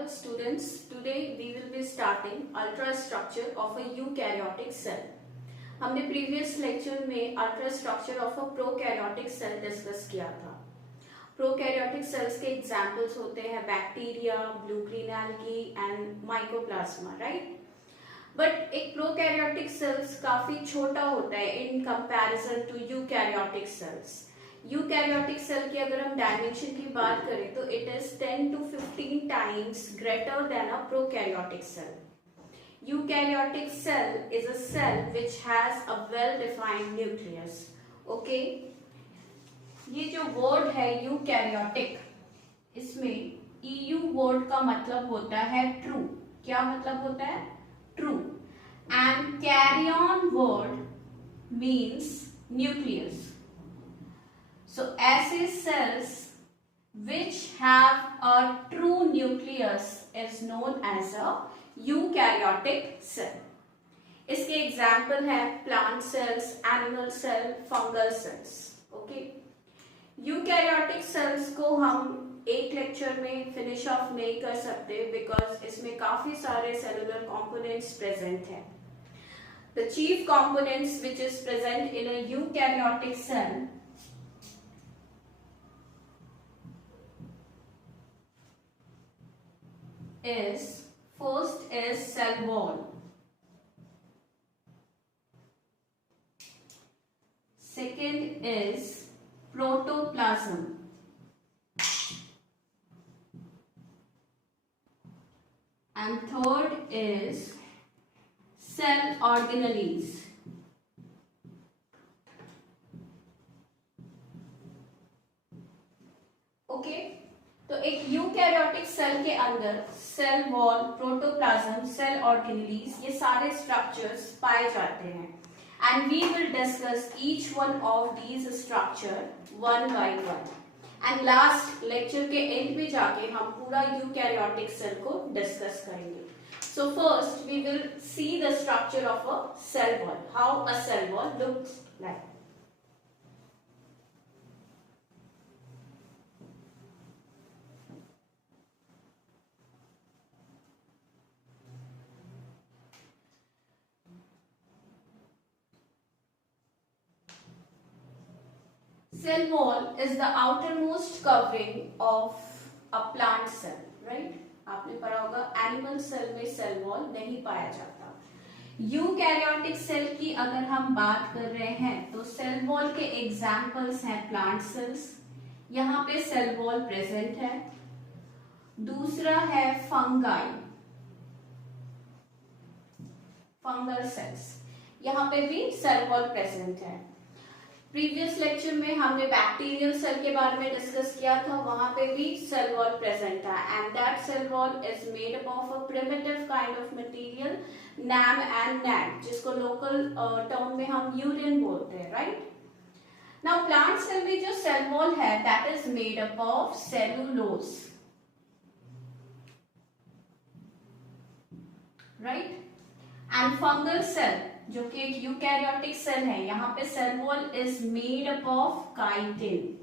Hello students, today we will be starting ultrastructure of a eukaryotic cell. हमने previous lecture में ultrastructure of a prokaryotic cell discuss किया था. Prokaryotic cells के examples होते हैं bacteria, blue green algae and mycoplasma, right? But एक prokaryotic cells काफी छोटा होता है in comparison to eukaryotic cells. Eukaryotic cell की अगर हम डायमेंशन की बात करें तो it is 10 to 15 times greater than a prokaryotic cell. Eukaryotic cell is a cell which has a well defined nucleus. Okay, ये जो वर्ड है यूकैरियोटिक, इसमें ईयू वर्ड का मतलब होता है ट्रू. क्या मतलब होता है? True. And karyon word means nucleus. So ऐसे cells which have a true nucleus is known as a eukaryotic cell. इसके example है plant cells, animal cell, fungal cells. Okay. Eukaryotic cells को हम एक lecture में finish off नहीं कर सकते because इसमें काफी सारे cellular components present हैं. The chief components which is present in a eukaryotic cell is first is cell wall, second is protoplasm, and third is cell organelles. Okay, तो एक यूकैरियोटिक सेल के अंदर cell wall, protoplasm, cell organelles, ये सारे structures पाए जाते हैं. And we will discuss each one of these structure one by one. And last lecture के एंड में जाके हम पूरा यूकैरियोटिक सेल को डिस्कस करेंगे. So first we will see the structure of a cell wall, how a cell wall looks like. Cell wall is the outermost covering of a plant cell, right? आपने पढ़ा होगा animal cell में cell wall नहीं पाया जाता. Eukaryotic cell की अगर हम बात कर रहे हैं तो सेल वॉल के एग्जाम्पल्स हैं प्लांट सेल्स, यहाँ पे सेल वॉल प्रेजेंट है. दूसरा है फंगाई, फंगल सेल्स, यहाँ पे भी सेल वॉल प्रेजेंट है. प्रीवियस लेक्चर में हमने बैक्टीरियल सेल के बारे में डिस्कस किया था, वहां पे भी सेल वॉल प्रेजेंट था. And that cell wall is made up of a primitive kind of material NAM and NAG, जिसको लोकल टर्म में हम यूरिन बोलते हैं, राइट? नाउ प्लांट सेल में जो सेल वॉल है that is made up of cellulose, right? And fungal cell जो कि एक यूकैरियोटिक सेल है, यहाँ पे cell wall is made up of chitin.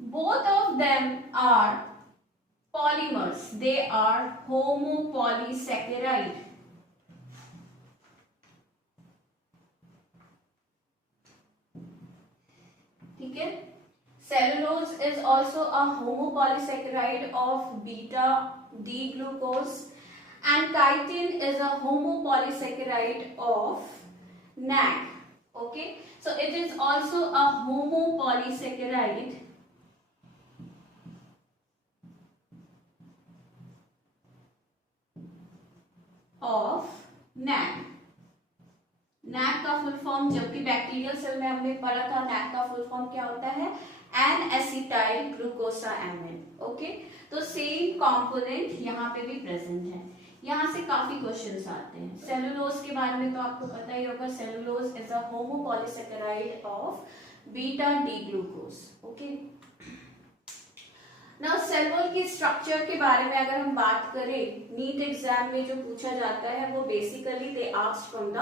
Both of them are polymers, they are homopolysaccharide. ठीक है. Cellulose is also a homopolysaccharide of beta D glucose. And chitin is a homopolysaccharide of NAD. Okay, so it is also a homopolysaccharide of NAD. NAD का full form, जबकि bacterial cell में हमने पढ़ा था NAD का full form क्या होता है? N acetyl glucosamine. ओके, तो सेम कंपोनेंट यहाँ पे भी प्रेजेंट है. यहाँ से काफी क्वेश्चंस आते हैं. सेलुलोज के बारे में तो आपको पता ही होगा, cellulose is a homopolysaccharide of beta D glucose. Okay, now cell wall की स्ट्रक्चर के बारे में अगर हम बात करें, नीट एग्जाम में जो पूछा जाता है वो basically they asked from the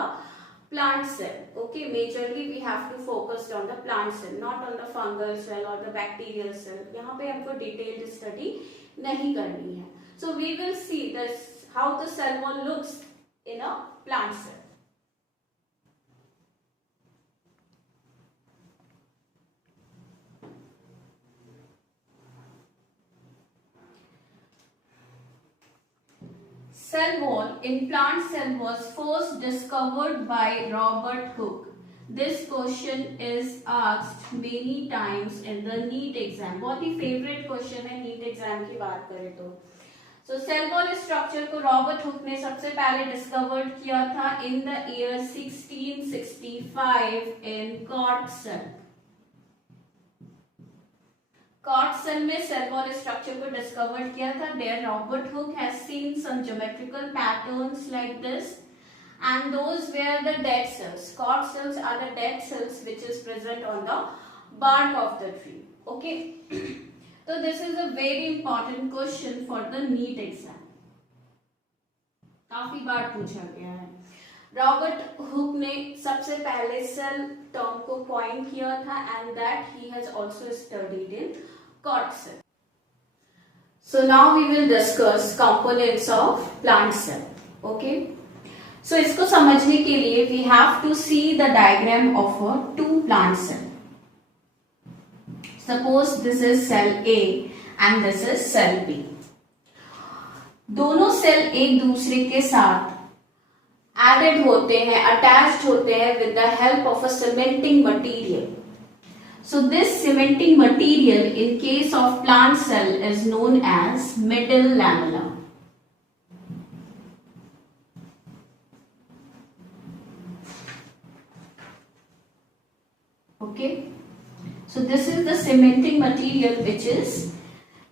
plant cell. Okay, majorly we have to focus on the plant cell, not on the fungal cell or the bacterial cell. यहाँ पे हमको detailed study नहीं करनी है. So we will see this how the cell wall looks in a plant cell. Cell wall in plant cell was first discovered by Robert Hooke. This question is asked many times in the NEET exam. बहुत ही favorite question है NEET exam की बात करें तो. So cell wall structure को Robert Hooke ने सबसे पहले डिस्कवर्ड किया था in the year 1665 in Cort cell. Cort cell में cell wall structure को डिस्कवर किया था. There Robert Hooke has seen some geometrical patterns like this, and those were the dead cells. Cort cells are the dead cells which is present on the bark of the tree. Okay. So this is a very important question for the NEET exam. काफी बार पूछा गया है. Robert Hooke ने सबसे पहले cell term को कॉइन किया था and that he has also studied in Cort cell. So now we will discuss components of plant cell. Okay. So इसको समझने के लिए we have to see the diagram of a two plant cell. Suppose this is cell A and this is cell B. दोनों सेल एक दूसरे के साथ added होते हैं, attached होते हैं with the help of a cementing material. So this cementing material in case of plant cell is known as middle lamella. Okay. So this is the cementing material which is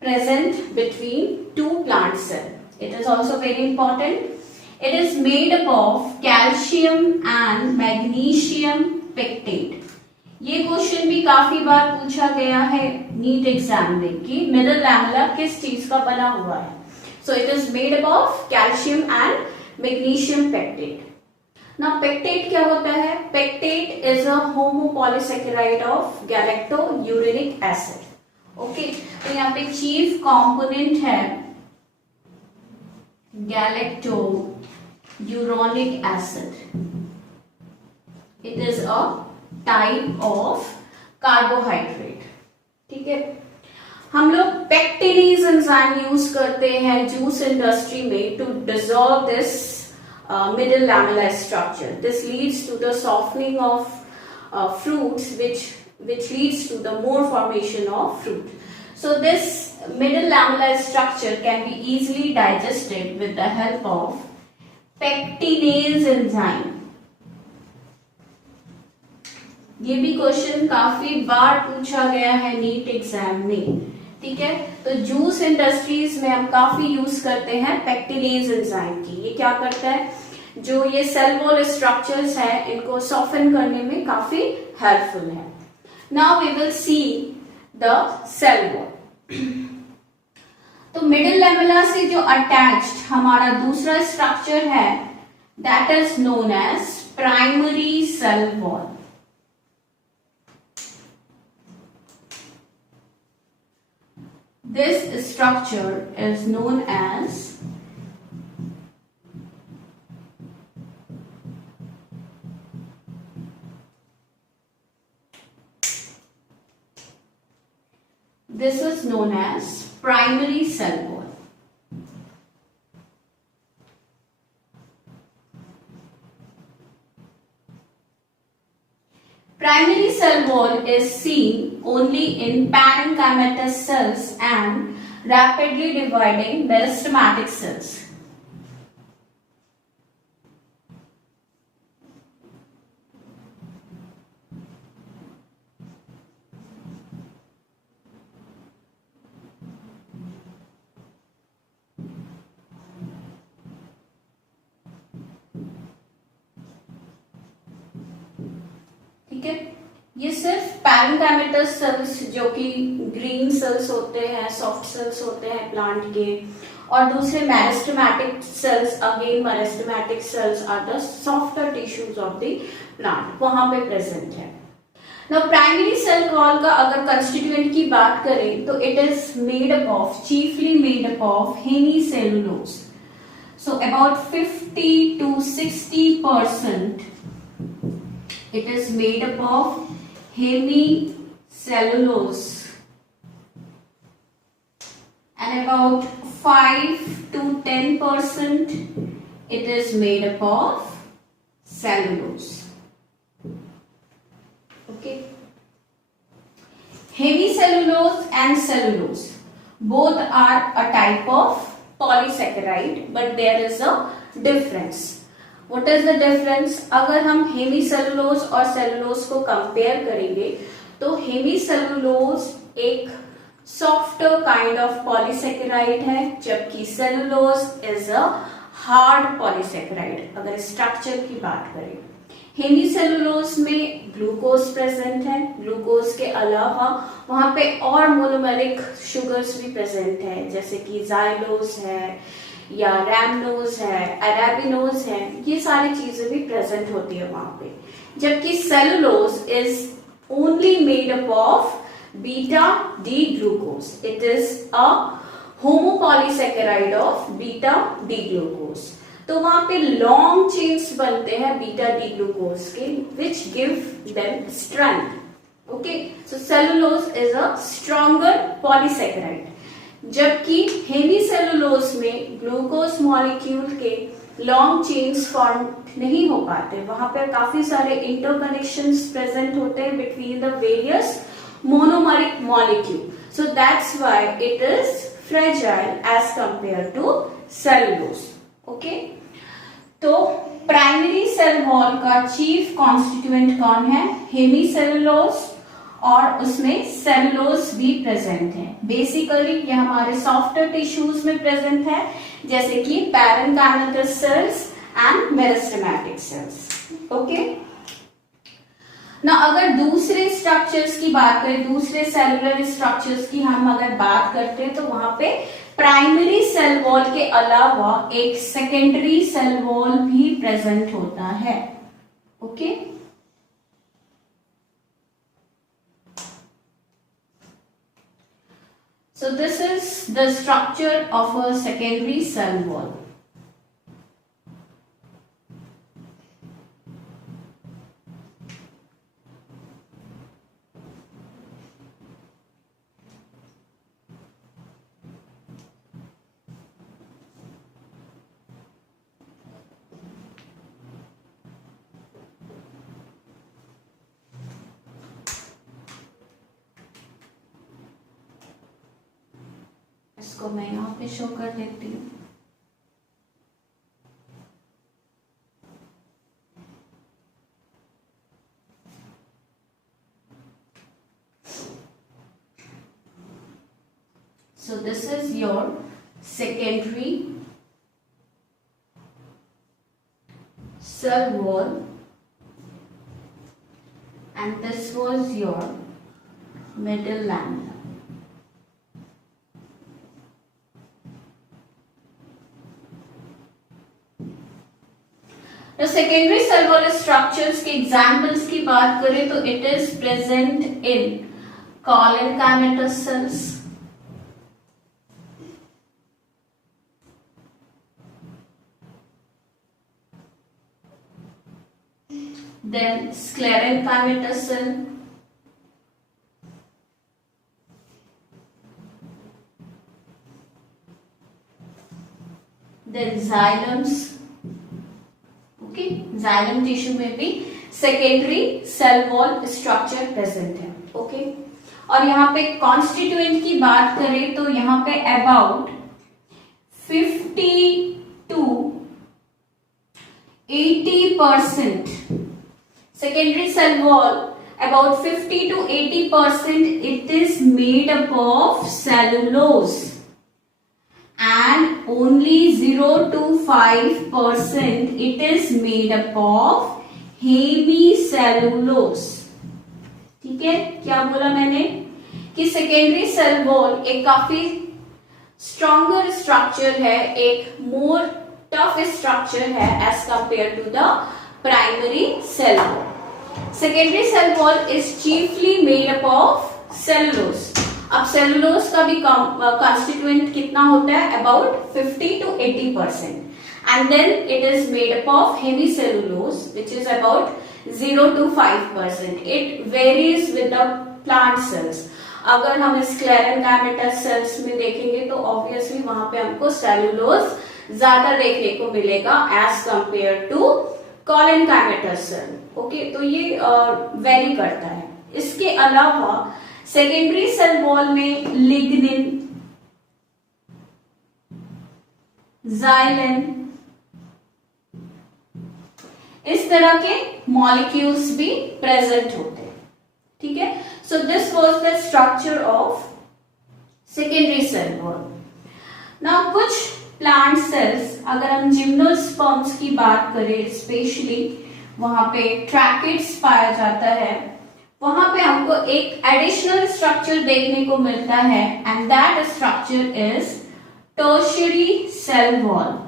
present between two plant cells. It is also very important. It is made up of calcium and magnesium pectate. ये क्वेश्चन भी काफी बार पूछा गया है NEET exam में कि middle lamella किस चीज का बना हुआ है. So it is made up of calcium and magnesium pectate. Now pectate क्या होता है? Pectate is a homopolysaccharide of galactouronic acid. Okay, तो यहाँ पे चीफ कंपोनेंट है galactouronic acid. It is a type of carbohydrate. ठीक है. हम लोग पेक्टिनेज एंजाइम यूज करते हैं जूस इंडस्ट्री में to dissolve this middle lamella structure. This leads to the softening of fruits, which leads to the more formation of fruit. So this middle lamella structure can be easily digested with the help of pectinase enzyme. ये भी क्वेश्चन काफी बार पूछा गया है NEET exam में. ठीक है. तो जूस इंडस्ट्रीज में हम काफी यूज करते हैं पेक्टिनेज एंजाइम की. ये क्या करता है? जो ये सेल वॉल स्ट्रक्चर्स है इनको सॉफ्टन करने में काफी हेल्पफुल है. Now we will see the cell wall. तो मिडिल लैमेला से जो अटैच्ड हमारा दूसरा स्ट्रक्चर है that is known as primary cell wall. This structure is known as primary cell wall. Primary cell wall is seen only in parenchymatous cells and rapidly dividing meristematic cells. ठीक है. ये सिर्फ parenchymatous sales जो कि green sales होते हैं, soft sales होते हैं प्लांट के, और दूसरे meristematic cells, again meristematic cells are the softer tissues of the plant, वहां पे प्रेजेंट है। नाउ प्राइमरी सेल वॉल का अगर कंस्टिट्यूएंट की बात करें तो it is made up of, chiefly made up of hemicellulose. So about 50 to 60% it is made up of hemicellulose and about 5 to 10% it is made up of cellulose. Okay. Hemicellulose and cellulose both are a type of polysaccharide, but there is a difference. What is the difference? अगर हम हेमीसेलुलोज और सेलुलोज को कंपेयर करेंगे तो हेमीसेलुलोज एक softer kind of polysaccharide है, जबकि cellulose is a hard polysaccharide. अगर स्ट्रक्चर की बात करें, हेमीसेलुलोज में ग्लूकोज प्रेजेंट है, ग्लूकोज के अलावा वहां पे और मोनोमेरिक शुगर्स भी प्रेजेंट है, जैसे कि जाइलोज है या रैमनोज है, अरेबिनोज है, ये सारी चीजें भी प्रेजेंट होती है वहां पे। जबकि cellulose is only made up of beta D glucose, it is a homopolysaccharide of beta D glucose. तो वहां पे लॉन्ग चेन्स बनते हैं बीटा डी ग्लूकोज के, which give them strength. Okay, so cellulose is a stronger polysaccharide, जबकि हेमीसेलुलोज में glucose molecule के long chains form नहीं हो पाते, वहां पे काफी सारे इंटरकनेक्शंस प्रेजेंट होते हैं between the various monomeric molecule, so that's why it is fragile as compare to cellulose. Okay, तो प्राइमरी सेल वॉल का चीफ कॉन्स्टिट्यूएंट कौन है? हेमीसेलुलोज, और उसमें सेलुलोज भी प्रेजेंट है। बेसिकली ये हमारे सॉफ्टर टिश्यूज में प्रेजेंट है, जैसे कि parenchymatous sales and meristematic cells. Okay, ना अगर दूसरे स्ट्रक्चर्स की बात करें, दूसरे सेलुलर स्ट्रक्चर्स की हम अगर बात करते हैं, तो वहां पे प्राइमरी सेल वॉल के अलावा एक सेकेंडरी सेल वॉल भी प्रेजेंट होता है। Okay, so this is the structure of a secondary cell wall. इसको मैं यहाँ पे शो कर देती हूँ। So this is your secondary cell wall and this was your middle lamina. तो सेकेंडरी सेल वॉल स्ट्रक्चर्स के एग्जाम्पल्स की बात करें तो it is present in collenchymatous cells, then sclerenchymatous cell, then xylems. Okay, xylem tissue में भी secondary cell wall structure present है। Okay, और यहाँ पे कॉन्स्टिट्यूएंट की बात करें तो यहाँ पे अबाउट 50 to 80% secondary cell wall, about 50 to 80% it is made up of cellulose and only 0 to 5% it is made up of hemicellulose. ठीक है, क्या बोला मैंने कि सेकेंडरी सेल वॉल एक काफी स्ट्रॉन्गर स्ट्रक्चर है, एक मोर टफ स्ट्रक्चर है as compare to the primary cell wall. Secondary cell wall is chiefly made up of cellulose. अब सेलुलोज का भी कॉन्स्टिट्यूएंट कितना होता है, about 50 to 80%, and then it is made up of hemicellulose which is about 0 to 5%. It varies with the plant cells. अगर हम स्क्लेरेंकाइमेटस सेल्स में देखेंगे तो ऑब्वियसली वहां पे हमको सेलुलोज ज्यादा देखने को मिलेगा as compare to collenchymatous cell. Okay, तो ये वेरी करता है। इसके अलावा सेकेंडरी सेल वॉल में लिग्निन, जाइलिन, इस तरह के मॉलिक्यूल्स भी प्रेजेंट होते हैं। ठीक है, so this was the structure of secondary cell wall. Now कुछ प्लांट सेल्स, अगर हम जिम्नोस्पर्म्स की बात करें स्पेशली, वहां पे ट्रैकिड्स पाया जाता है, वहां पे हमको एक एडिशनल स्ट्रक्चर देखने को मिलता है and that structure is tertiary cell wall.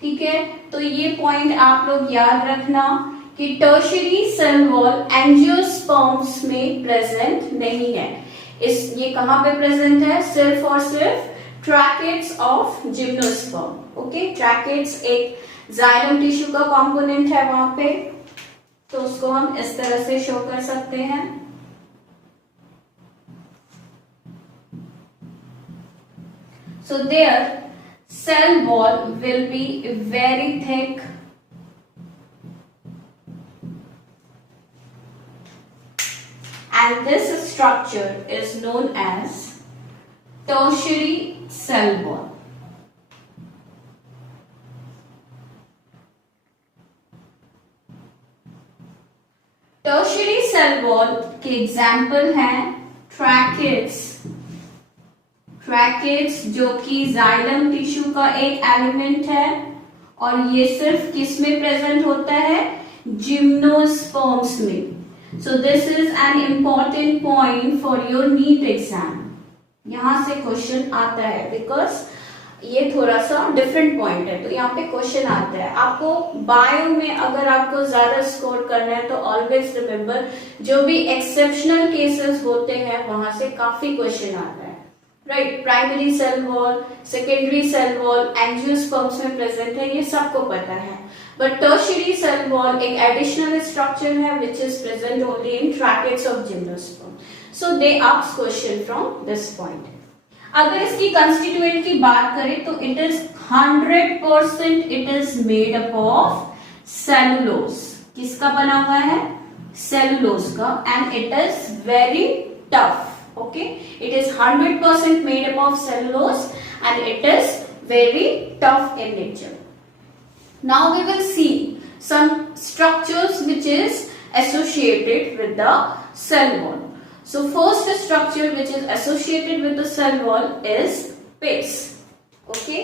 ठीक है, तो ये पॉइंट आप लोग याद रखना कि टर्शियरी सेल वॉल एंजियोस्पर्म्स में प्रेजेंट नहीं है। ये कहां पे प्रेजेंट है, सिर्फ और सिर्फ tracheids of gymnosperm. Okay, tracheids एक जाइलम टिश्यू का कंपोनेंट है वहां पे, तो उसको हम इस तरह से शो कर सकते हैं। So their cell wall will be very thick and this structure is known as tertiary cell wall. Tertiary cell wall के एग्जाम्पल हैं ट्रैकिड्स। ट्रैकिड्स जो कि जाइलम टिश्यू का एक एलिमेंट है और ये सिर्फ किस में प्रेजेंट होता है, जिम्नोस्पर्म्स में। So this is an important point for your NEET exam. यहां से क्वेश्चन आता है बिकॉज ये थोड़ा सा डिफरेंट पॉइंट है, तो यहाँ पे क्वेश्चन आता है। आपको बायो में अगर आपको ज्यादा स्कोर करना है तो ऑलवेज रिमेम्बर जो भी एक्सेप्शनल केसेस होते हैं वहां से काफी क्वेश्चन आता है। Right, primary cell wall, secondary cell wall angiosperms में प्रेजेंट है, ये सबको पता है। बट टर्शियरी सेल वॉल एक एडिशनल स्ट्रक्चर है which is present only in tracheids of gymnosperm. So they ask question from this point. अगर इसकी कंस्टिट्यूएंट की बात करें तो it is 100% it is made up of cellulose. किसका बना हुआ है, सेलुलोज का, and it is very tough. Okay, it is 100% made up of cellulose and it is very tough in nature. Now we will see some structures which is associated with the cell wall. So first structure which is associated with the cell wall is pits. Okay.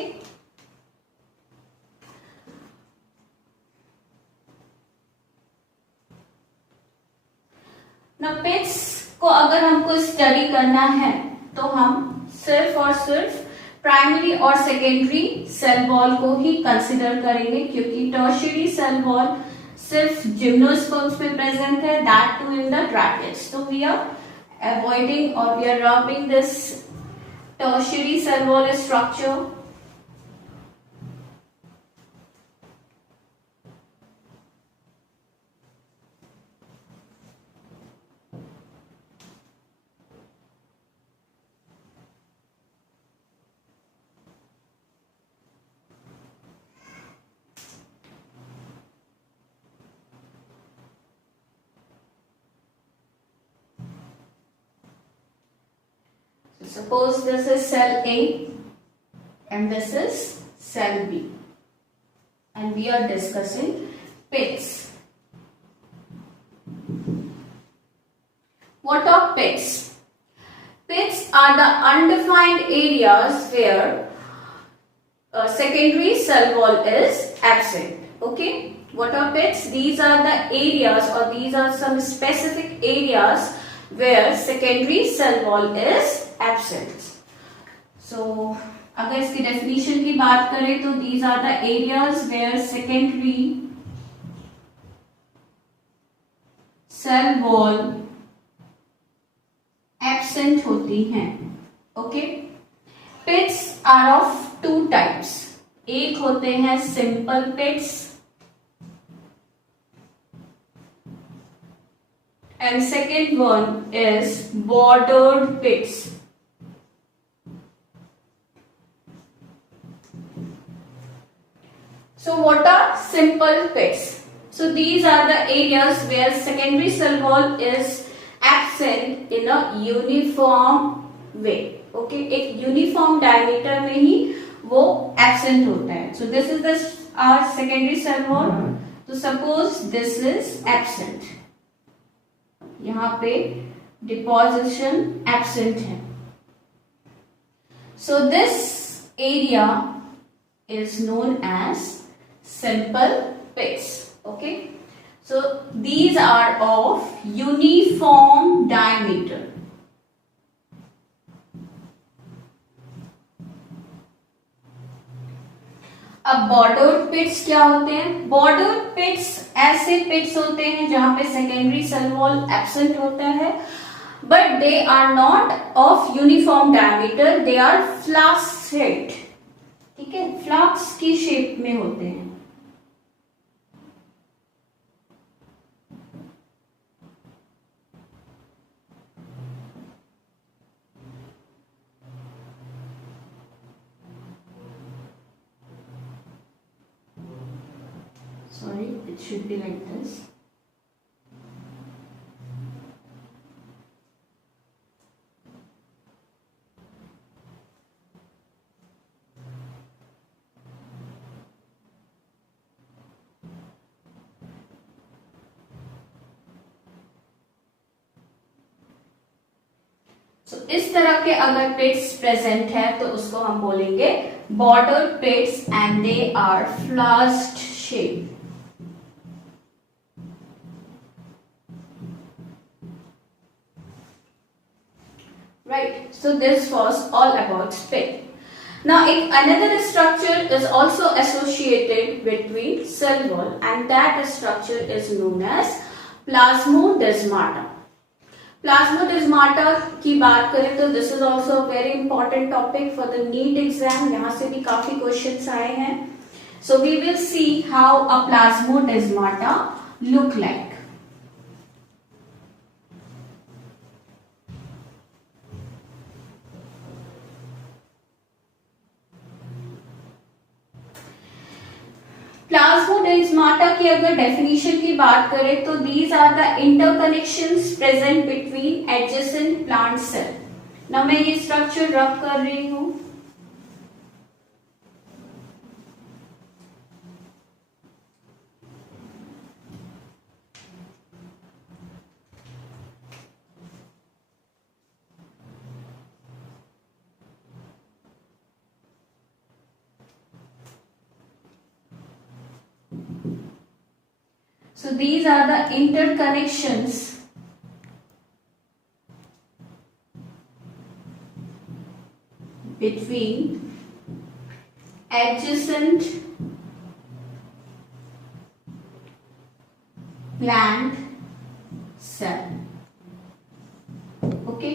Now pits को अगर हमको स्टडी करना है तो हम सिर्फ और सिर्फ प्राइमरी और सेकेंडरी सेल वॉल को ही कंसिडर करेंगे, क्योंकि टर्शियरी सेल वॉल सिर्फ जिम्नोस्पर्म्स में प्रेजेंट है, that too in the tracheids. तो we are avoiding or we are rubbing this tertiary cell wall structure. Suppose this is cell A and this is cell B and we are discussing pits. What are pits? Pits are the undefined areas where secondary cell wall is absent. Okay, what are pits? These are the areas or these are some specific areas where secondary cell wall is absent. So अगर इसकी डेफिनेशन की बात करें तो these are the areas where secondary cell wall absent होती हैं. Okay, pits are of two types. एक होते हैं simple pits and second one is bordered pits. So what are simple pits? So these are the areas where secondary cell wall is absent in a uniform way. Okay, एक uniform diameter में ही वो absent होता है. So this is the our secondary cell wall. So suppose this is absent. यहाँ पे deposition absent है. So this area is known as simple pits. Okay, so these are of uniform diameter. अब bordered pits क्या होते हैं? बॉर्डर्ड पिट्स ऐसे पिट्स होते हैं जहां पे सेकेंडरी सेल वॉल एब्सेंट होता है, but they are not of uniform diameter, they are flask shaped. ठीक है, फ्लास्क की शेप में होते हैं. Sorry, it should be like this. So, इस तरह के अगर पिट्स प्रेजेंट है तो उसको हम बोलेंगे border pits and they are flasked shape. Right, so this was all about pit. Now another structure is also associated between cell wall and that structure is known as plasmodesmata. Plasmodesmata की बात करें तो this is also a very important topic for the NEET exam. यहाँ से भी काफी questions आए हैं. So we will see how a plasmodesmata look like. Plasmodesmata की अगर डेफिनेशन की बात करें तो these are the interconnections present between adjacent plant cell. ना मैं ये स्ट्रक्चर रफ कर रही हूं. So these are the interconnections between adjacent plant cell. Okay.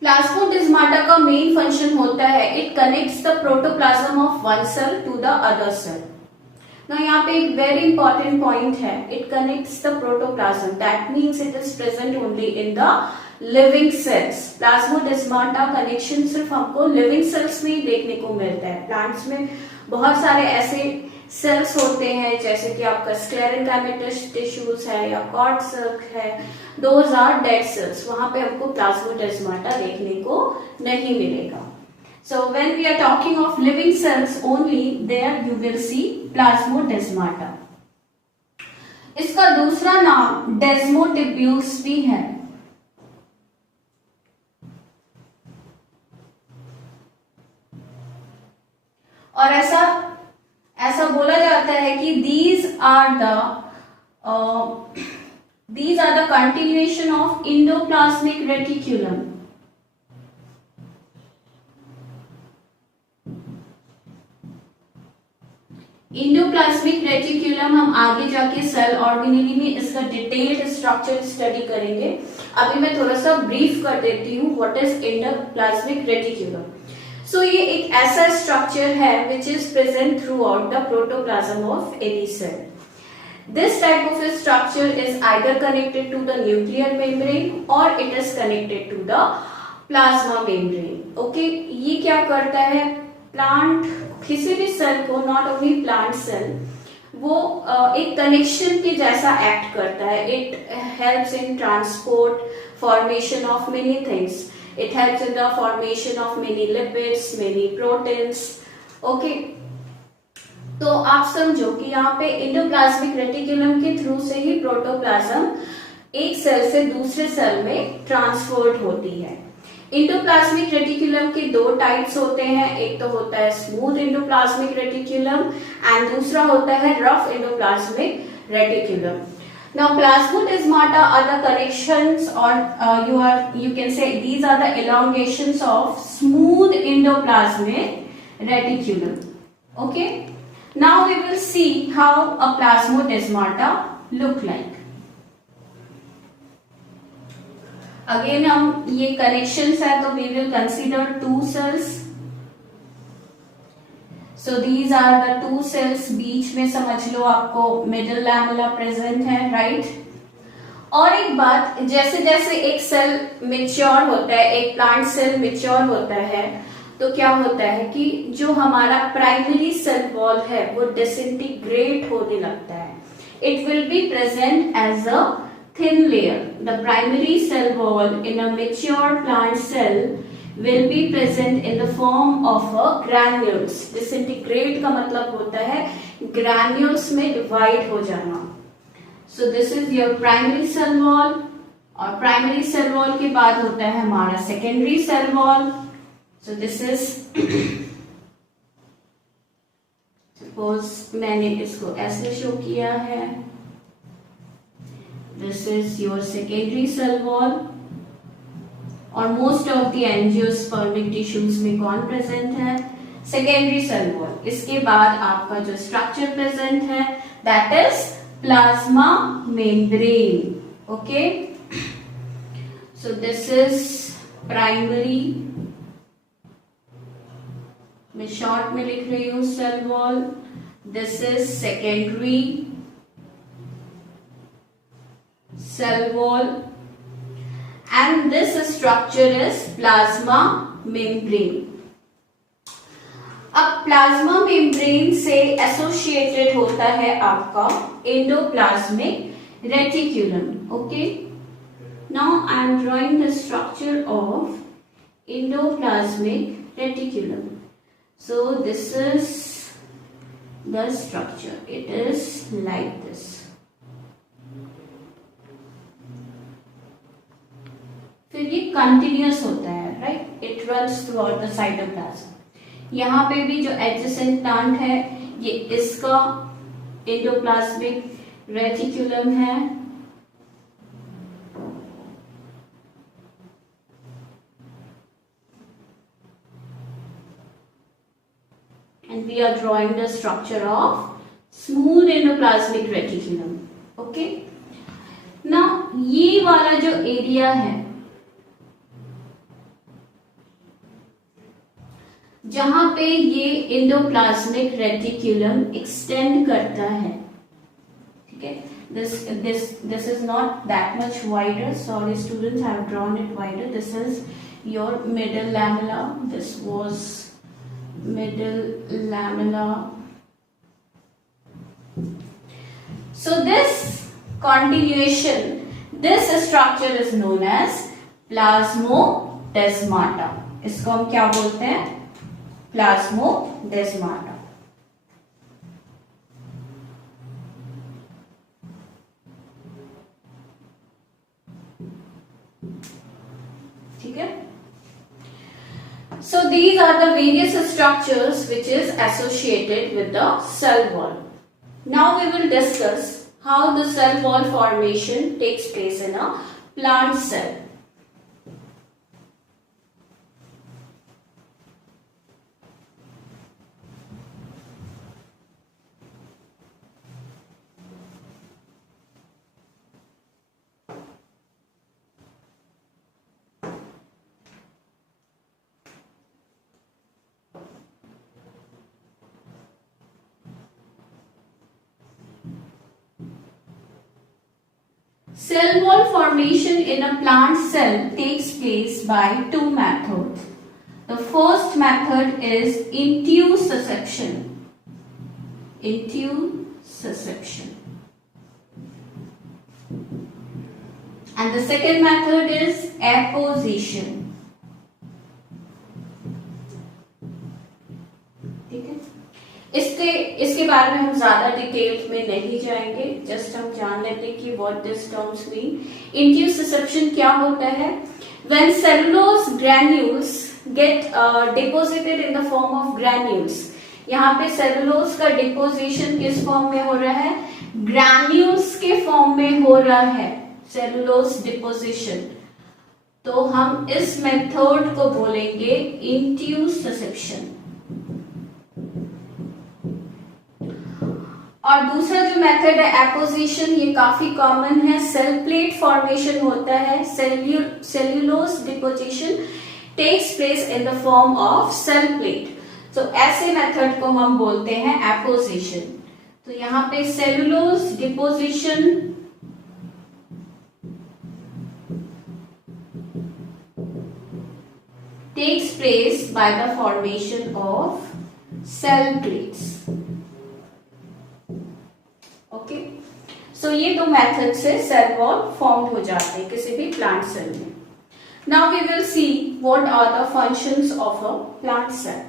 Plasmodesmata का मेन फंक्शन होता है it connects the protoplasm of one cell to the other cell. Now यहाँ पे एक वेरी इंपॉर्टेंट पॉइंट है, it connects the protoplasm, that means it is present only in the living cells. Plasmodesmata connection सिर्फ हमको living cells में ही देखने को मिलता है. प्लांट्स में बहुत सारे ऐसे सेल्स होते हैं जैसे कि आपका स्क्लेरेंकाइमेटस टिश्यूज है या कॉर्ड सिल्क है, दोज आर डेड सेल्स. वहां पे हमको प्लाज्मोडेस्माटा देखने को नहीं मिलेगा. So when we are talking of living cells only, there you will see plasmodesmata. इसका दूसरा नाम desmotibules भी है. और ऐसा बोला जाता है कि these are the continuation of endoplasmic reticulum. Endoplasmic reticulum हम आगे जाके सेल ऑर्गेनेली में इसका डिटेल्ड स्ट्रक्चर स्टडी करेंगे। अभी मैं थोड़ा सा ब्रीफ कर देती हूँ what is endoplasmic reticulum. So ये एक ऐसा स्ट्रक्चर है which is present throughout the protoplasm of any cell. This type of structure is either connected to the nuclear membrane or it is connected to the plasma membrane. Okay, ये क्या करता है, प्लांट किसी भी सेल को, not only plant cell, वो एक कनेक्शन के जैसा एक्ट करता है। It helps in transport, formation of many things, it helps in the formation of many lipids, many proteins. Okay, तो आप समझो कि यहाँ पे इंडोप्लाज्मिक रेटिकुलम के थ्रू से ही प्रोटोप्लाज्म एक सेल से दूसरे सेल में ट्रांसफर्ड होती है। इंडोप्लाज्मिक रेटिकुलम के दो टाइप्स होते हैं, एक तो होता है स्मूथ इंडोप्लाज्मिक रेटिकुलम एंड दूसरा होता है rough endoplasmic reticulum. Now plasmodesmata are the connections, or you can say these are the elongations of smooth endoplasmic reticulum. Okay. Now we will see how a plasmodesmata look like. Again हम ये connections है तो we will consider two cells. So these are the two cells, बीच में समझ लो आपको middle lamella present है, right? और एक बात, जैसे जैसे एक सेल मेच्योर होता है, एक प्लांट सेल मेच्योर होता है, तो क्या होता है कि जो हमारा प्राइमरी सेल वॉल है वो डिसइंटीग्रेट होने लगता है। It will be present as a thin layer. The primary cell wall in a mature plant cell will be present in the form of a granules. Disintegrate का मतलब होता है ग्रैन्यूल्स में डिवाइड हो जाना। So this is your primary cell wall, और primary cell wall के बाद होता है हमारा secondary cell wall. So this is suppose मैंने इसको ऐसे शो किया है, this is your secondary cell wall, और most of the angiospermic tissues में कौन present है, secondary cell wall। इसके बाद आपका जो structure present है that is plasma membrane। Okay, so this is primary, मैं शॉर्ट में लिख रही हूं cell wall, this is secondary cell wall and this structure is plasma membrane. अब प्लाज्मा मेम्ब्रेन से एसोसिएटेड होता है आपका endoplasmic reticulum. Okay, now I am drawing the structure of endoplasmic reticulum. So this is the structure, it is like this। फिर ये कंटिन्यूअस होता है, right, it runs through out the cytoplasm. यहाँ पे भी जो एडजेसेंट प्लांट है ये इसका एंडोप्लाज्मिक रेटिकुलम है, and we are drawing the structure of smooth endoplasmic reticulum। okay, now ये वाला जो एरिया है जहां पे ये एंडोप्लाज्मिक रेटिकुलम एक्सटेंड करता है, ठीक है, this is not that much wider, sorry students, I have drawn it wider। this is your middle lamella, this was middle lamella। so this continuation, this structure is known as plasmodesmata। इसको हम क्या बोलते हैं, प्लाज्मोडेस्माटा। ठीक है, so these are the various structures which is associated with the cell wall। now we will discuss how the cell wall formation takes place in a plant cell। Cell wall formation in a plant cell takes place by two methods. The first method is intussusception. Intussusception. And the second method is apposition. ठीक है, इसके बारे में हम ज्यादा डिटेल में नहीं जाएंगे, जस्ट हम जान लेते हैं कि what this terms mean. Intussusception क्या होता है? When cellulose granules get deposited in the form of granules. यहाँ पे सेलुलोज का डिपोजिशन किस फॉर्म में हो रहा है? ग्रैन्यूल्स के फॉर्म में हो रहा है, सेलुलोज डिपोजिशन. तो हम इस मेथड को बोलेंगे इंट्यूससेप्शन. और दूसरा जो मेथड है एपोजिशन, ये काफी कॉमन है. सेल प्लेट फॉर्मेशन होता है, cellulose deposition takes place in the form of cell plate. तो ऐसे मेथड को हम बोलते हैं एपोजिशन. तो यहाँ पे cellulose deposition takes place by the formation of cell plates. Okay, so ये दो मेथड से सेल वॉल फॉर्म हो जाते हैं किसी भी प्लांट सेल में. Now we will see what are the functions of a plant cell.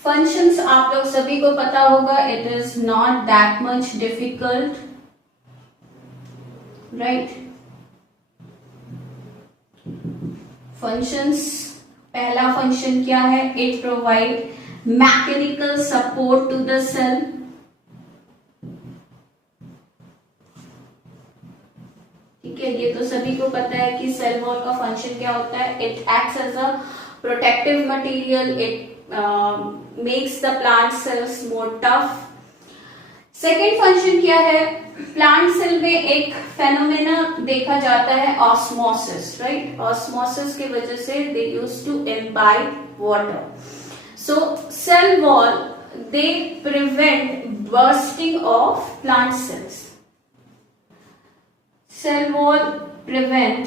Functions आप लोग सभी को पता होगा, it is not that much difficult, right. Functions, पहला फंक्शन क्या है? It provide mechanical support to the cell. ठीक है, ये तो सभी को पता है कि सेल वॉल का फंक्शन क्या होता है. It acts as a protective material. It makes the plant cells more tough. Second function क्या है? प्लांट सेल में एक फेनोमेना देखा जाता है, ऑस्मोसिस, राइट. ऑस्मोसिस की वजह से they use to imbibe water. So cell wall they prevent bursting of plant cells. Cell wall prevent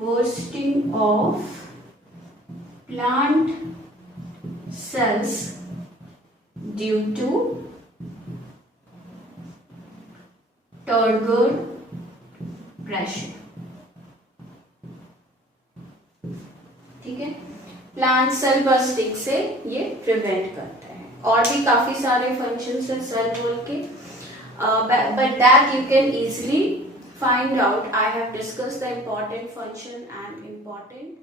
bursting of plant cells due to turgor pressure. ठीक है, प्लांट सेल बर्स्टिंग से ये प्रिवेंट करता है. और भी काफी सारे फंक्शंस हैं सेल वॉल के, but that you can easily find out. I have discussed the important function and important